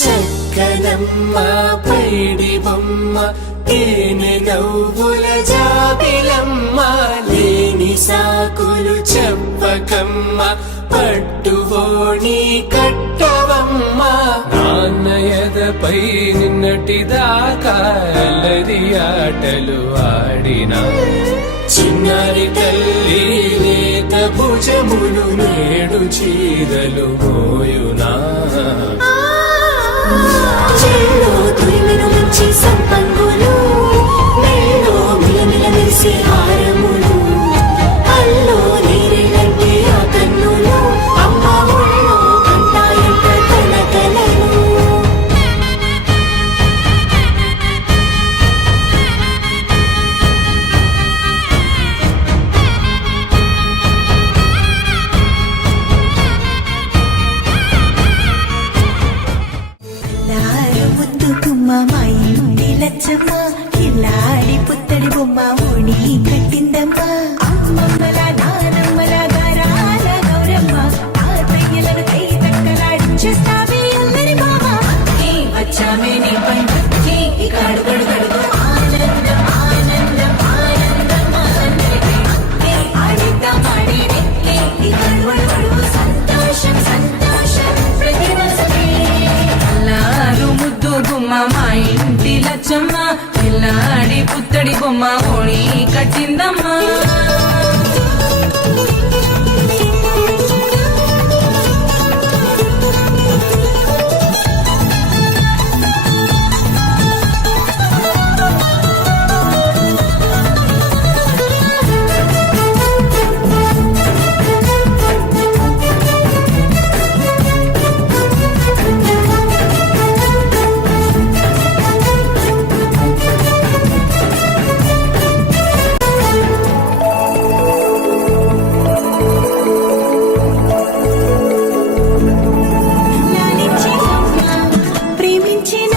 చక్కనమ్మ పైడి బొమ్మ తేనె నవ్వుల జాబిలమ్మ లేని సాకులు చెప్పకమ్మ పట్టువోణి కట్టవమ్మ నాన్నయదపై నిన్నటిదాకా అల్లరి ఆటలు ఆడినా చిన్నారి తల్లి లేత భుజములు నేడు చీరలు మోయునా చెల్లో తురిమిన మంచి సంపంగులు మెల్లో మిలమిల మెరిసే హారములు అల్లో నీరెళ్ళంటే ఆ కన్నులు అమ్మ ఒళ్ళో కంటాయంట కలకలను మా ఇంటి లచ్చమ్మ కిల్లాడి పుత్తడి బొమ్మ ఓణి కట్టిందమ్మ అమ్మమ్మల నానమ్మల గారాల గౌరమ్మ తాతయ్యలను కై తక్కలాడించేస్తావే అల్లరి మామ వచ్చామే నీ పండుగకి ఇక అడుగడు గడుగు ఆనందం ఆనందం ఆనందం అందరికీ ఆడిద్దాం ఆడేది ఇక అడుగడు సంతోషం సంతోషం ప్రతివసమే అల్లారు ముద్దు గుమ్మ మా ఇంటి లచ్చమ్మ పిల్లాడి పుత్తడి బొమ్మ ఓణి కట్టిందమ్మా ప్రేమించిన